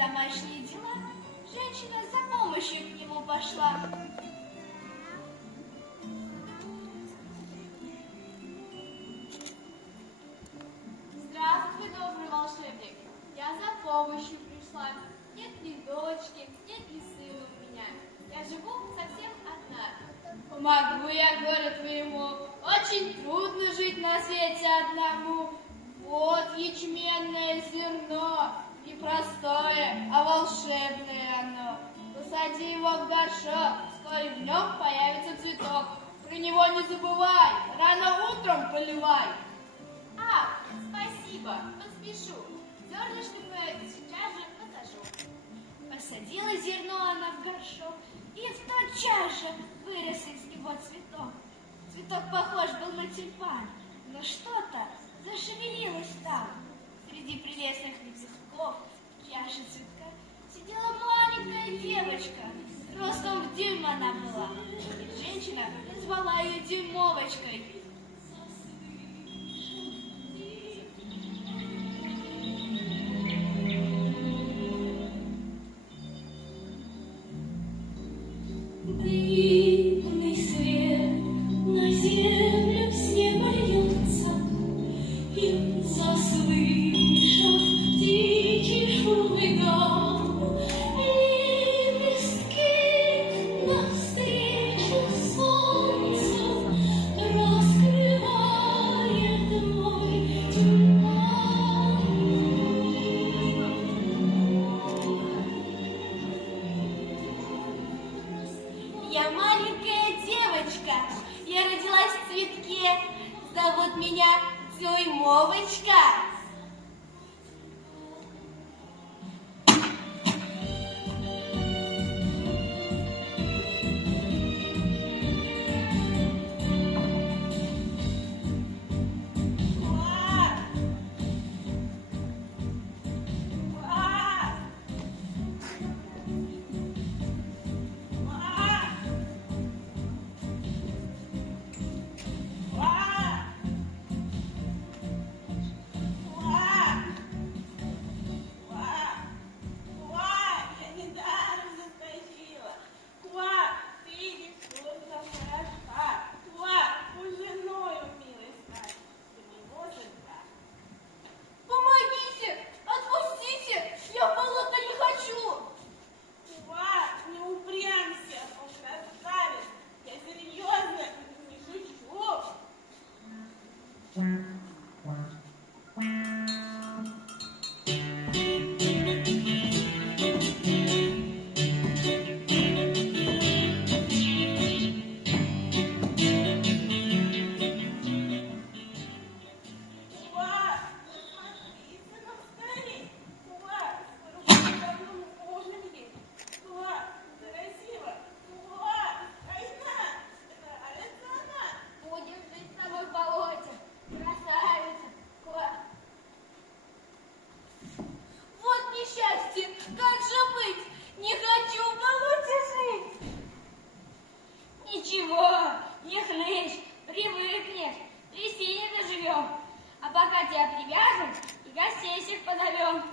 домашние дела, женщина за помощью к нему пошла. Здравствуй, добрый волшебник. Я за помощью пришла. Нет ни дочки, нет ни сына у меня. Я живу совсем одна. Помогу я горю твоему, очень трудно жить на свете одному. Вот ячменное зерно, не простое, а волшебное оно. Посади его в горшок, вскоре в нем появится цветок. Про него не забывай, рано утром поливай. Ах, спасибо, поспешу. Зернышко твое сейчас же посажу. Посадила зерно она в горшок, и в тотчас же вырос из него цветок. Цветок похож был на тюльпан, но что-то зашевелилось там. Среди прелестных лепестков в чаше цветка сидела маленькая девочка. Ростом в дюйм она была, и женщина назвала ее Дюймовочкой. Дымный свет на землю с неба льется, и, заслышав птичий шум и гам, лепестки навстречу солнцу раскрывает мой тюльпан. Я маленькая девочка, я родилась в цветке, зовут меня Дюймовочка. Помогите, отпустите, я в болото не хочу. Не упрямься, он красавец. Я серьезно, не шучу. Будем жить с тобой в болоте. Красавица. Вот несчастье, как же быть? Не хочу в болоте жить. Ничего, не хнычь, привыкнешь, в трясине доживем. А пока тебя привяжем и гостей всех позовем.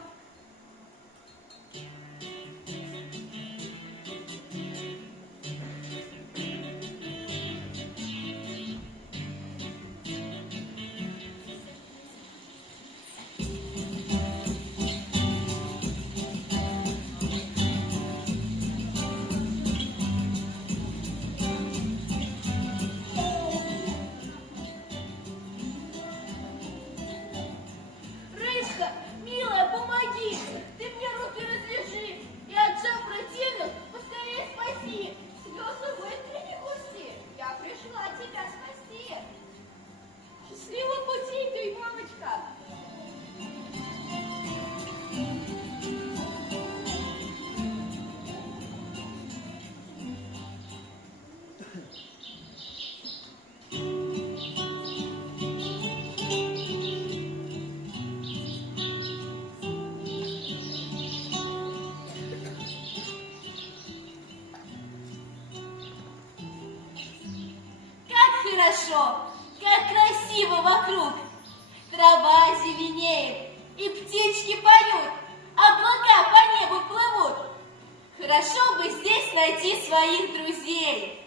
Рыжка, милая, помоги. Ты мне руки развяжи. И от жаб противных поскорее спаси. Слезы вытри, не пусти. Я пришла тебя спасти. Счастливого пути, Дюймовочка. Как хорошо, как красиво вокруг. Трава зеленеет, и птички поют. облака по небу плывут. Хорошо бы здесь найти своих друзей.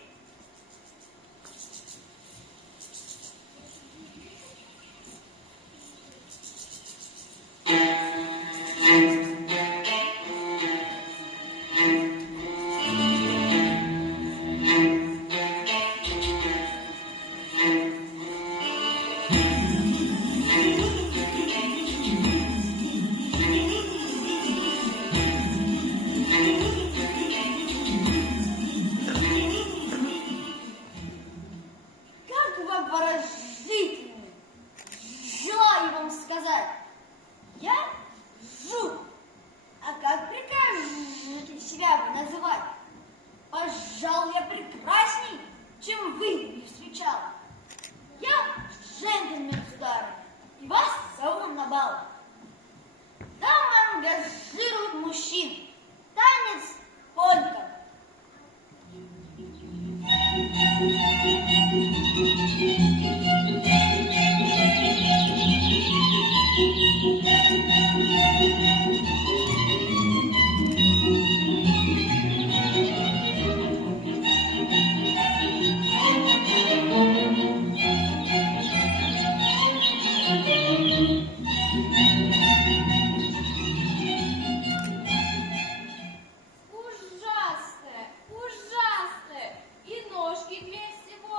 Как вы обворожительны! Желаю вам сказать, я жук. А как прикажете себя вы называть? Пожалуй, я прекрасней, чем вы не встречала. Я джентльмен, сударыня, и вас зову на бал. Там ангажируют мужчин. Танец полька. Ужасная, ужасная. И ножки для всего,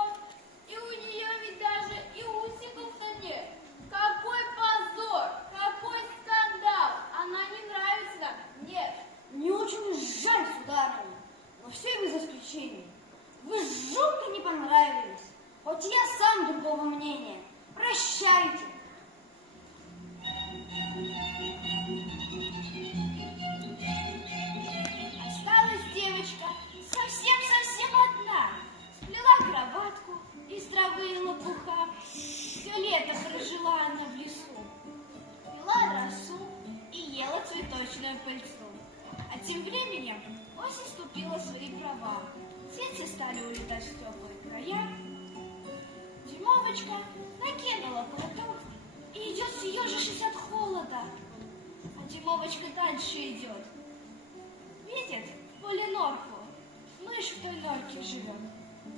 и у нее ведь даже и усиков-то нет. Какой позор, какой скандал. Она не нравится нам. Нет. Мне очень жаль, сударыня, но все без исключения. Вы жутко не понравились, хоть я сам другого мнения. Прощайте. Осталась девочка совсем-совсем одна. Сплела кроватку из травы и лопуха. Все лето прожила она в лесу. Пила росу и ела цветочную пыльцу. А тем временем осень вступила в свои права. Птицы стали улетать в теплые края. Дюймовочка накинула платок и идет, съежившись от холода. А Дюймовочка дальше идет. Видит в поле норку. Мышь в той норке живет.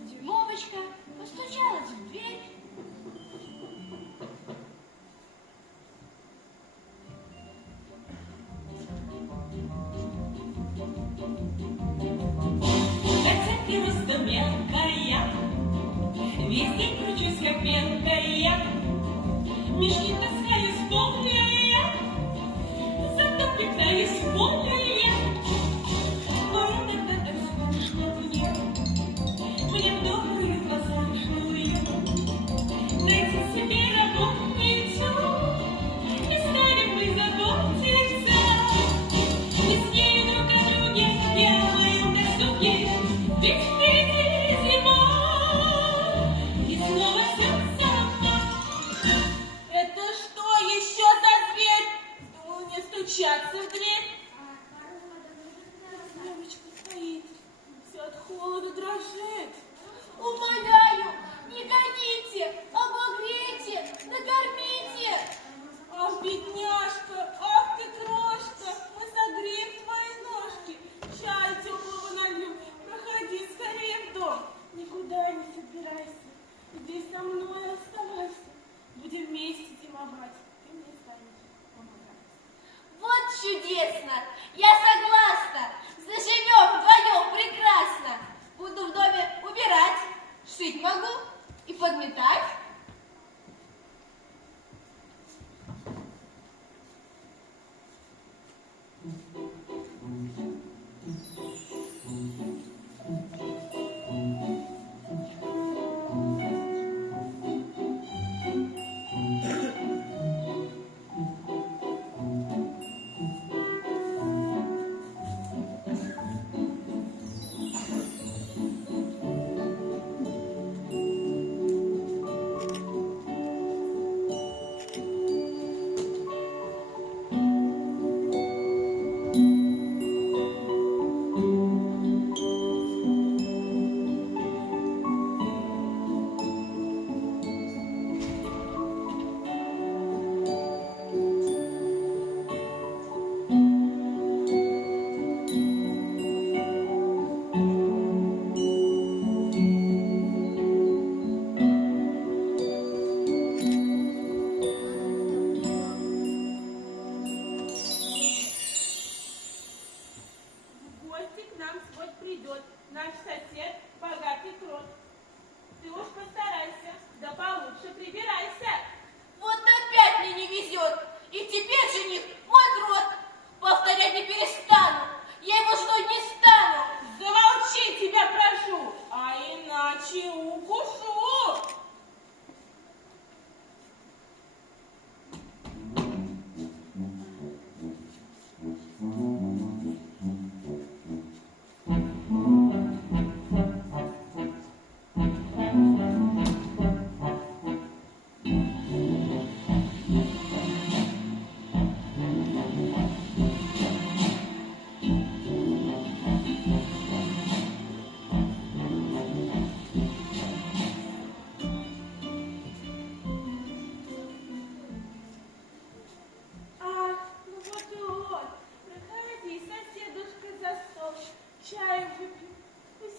Дюймовочка постучалась в дверь. Зацепилась то мелкая, весь день кручусь, как мелкая. Мешки таскаю с поля я, зато плекаюсь в поле я. Ой, иногда так скучно мне в добрую послушную. Найти себе работницу, и станем мы заботиться. Мы с нею друг о друге делаем досуги. Ведь впереди зима, и снова все сама. Это что еще за зверь? Думал мне стучаться в дверь. Девочка стоит, все от холода дрожит. Умоляю, не гоните, обогрейте, накормите. Ах, бедняжка, ах ты крошка, мы согреем твои ножки. Чай теплого налью, проходи скорее в дом. Никуда не собирайся, здесь со мной оставайся. Будем вместе зимовать, ты мне станешь помогать. Вот чудесно, я согласна. Заживем вдвоем прекрасно. Буду в доме убирать, шить могу и подметать.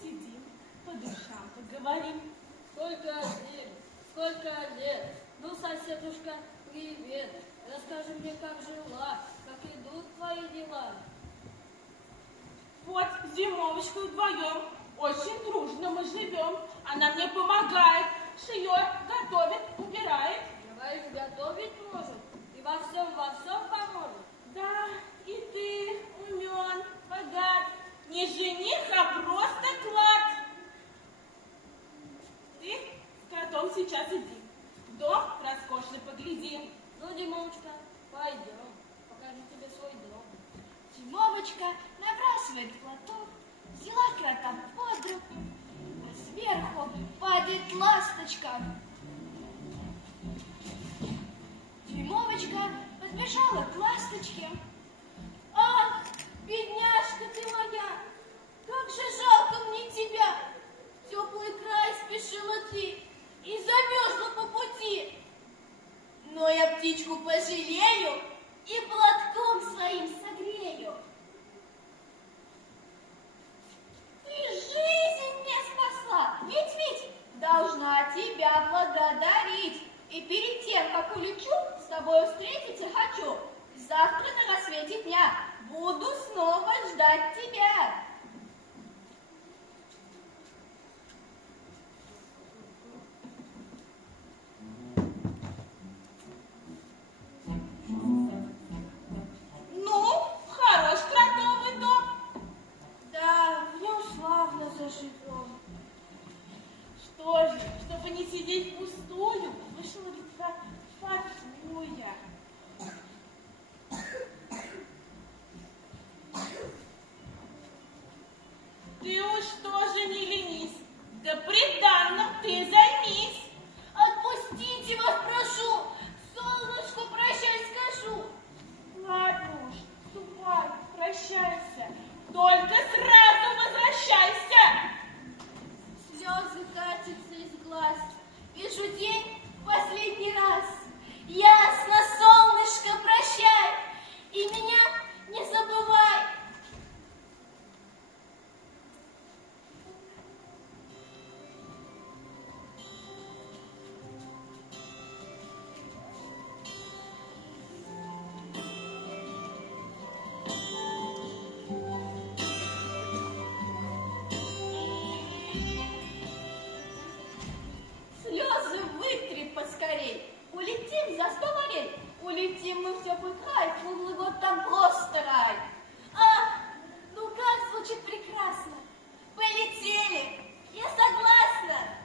посидим, по душам поговорим. Сколько лет? Ну, соседушка, привет. Расскажи мне, как жила, как идут твои дела. Вот с Зимовочкой вдвоем очень дружно мы живем. Она мне помогает, шьет, готовит, убирает. Говоришь, готовить может и во всем поможет. Да, и ты умен, богат, не жених, а просто клад. Ты с котом сейчас иди, в дом роскошный поглядим. Ну, Димочка, пойдем, покажу тебе свой дом. Зимовочка набрасывает платок, взяла крота под руку, а сверху падает ласточка. Зимовочка подбежала к ласточке. Ах, бедняжка ты моя, как же жалко мне тебя. В теплый край спешила ты и замерзла по пути. Но я птичку пожалею и платком своим согрею. Ты жизнь мне спасла, ведь должна тебя благодарить. И перед тем, как улечу, с тобой встретиться хочу. Завтра на рассвете дня буду снова ждать тебя. Ну, хорош кротовый дом. Да, в нем славно заживем. Что же, чтобы не сидеть впустую, вышла лица фатуя. Ты уж тоже не ленись, да приданным ты займись. Отпустите вас, прошу, солнышку прощай скажу. Ладно уж, ступай, прощайся, только сразу возвращайся. Слезы катятся из глаз. Вижу день в последний раз. Ясно, солнышко, прощай. И меня не забывай. Слезы вытри поскорей. Улетим за 100 морей. Улетим мы в теплый край. Круглый год там просто рай. Ах, ну как звучит прекрасно. Полетели. Я согласна.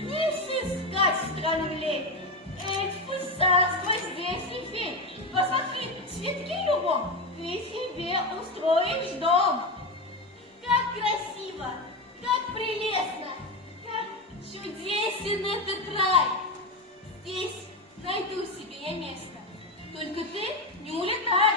Не сыскать странней. Эльфы царства здесь не фей. Посмотри, цветки любом, ты себе устроишь дом. Как красиво, как прелестно, как чудесен этот рай. Здесь найду себе я место. Только ты не улетай.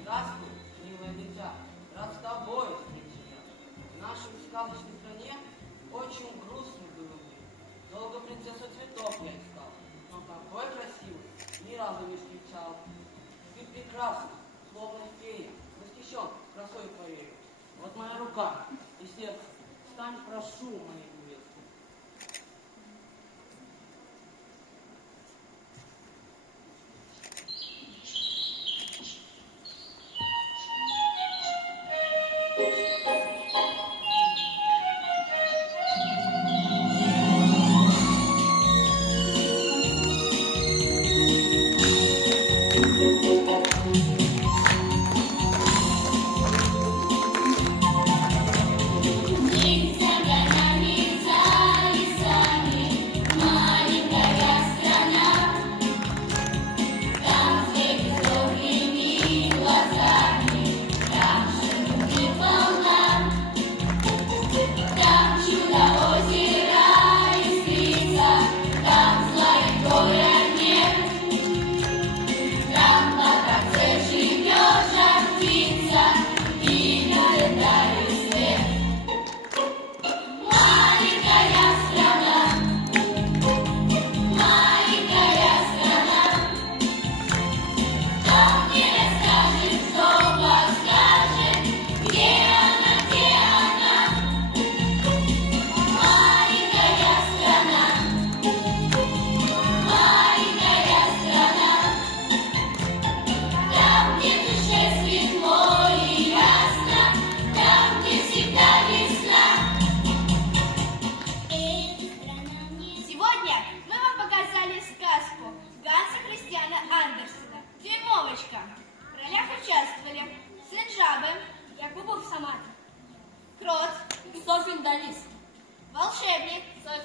Здравствуй, милое дитя, рад с тобой встречи. В нашей сказочной стране очень грустно было мне. Долго принцессу цветов я искал, но такой красивый ни разу не встречал. Ты прекрасна, словно фея, восхищен красой твоей. Вот моя рука и сердце, стань, прошу, моей невесты. Нельзя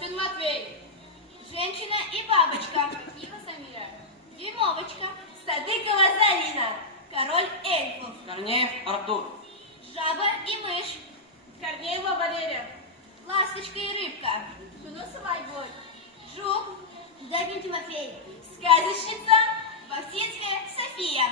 Распин Матвей. Женщина и бабочка. Нина Самира. Дюймовочка. Садыкова Зарина. Король эльфов. Корнеев Артур. Жаба и мышь. Корнеева Валерия. Ласточка и рыбка. Шунусова Айгуль. Жук. Дагин Тимофей. Сказочница. Бахтинская София.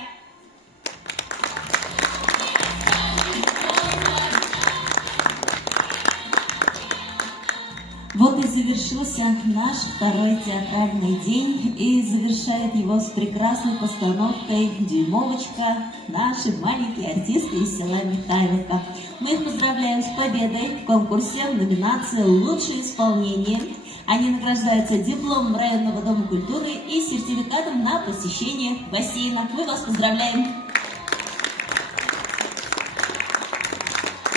Вот и завершился наш второй театральный день, и завершает его с прекрасной постановкой «Дюймовочка» наши маленькие артисты из села Михайловка. Мы их поздравляем с победой в конкурсе в номинации «Лучшее исполнение». Они награждаются дипломом районного дома культуры и сертификатом на посещение бассейна. Мы вас поздравляем!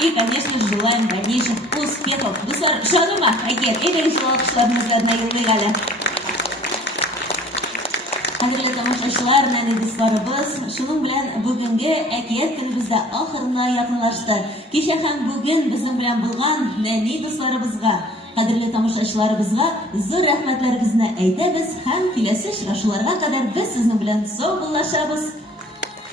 И, конечно, желаем дальнейших успехов. Шаныма, Агер, и алкышларыбызга йылдыйгалы. Кадерле тамашачылар, нәни дусларыбыз, шуның белән бүгенге әкият көнебездә ахырына якынлашты. Кичә һәм бүген безнең белән булган нәни дусларыбызга, кадерле тамашачыларыбызга зур рәхмәтләребезне әйтәбез һәм киләсе очрашуларга кадәр без сезнең белән саубуллашабыз.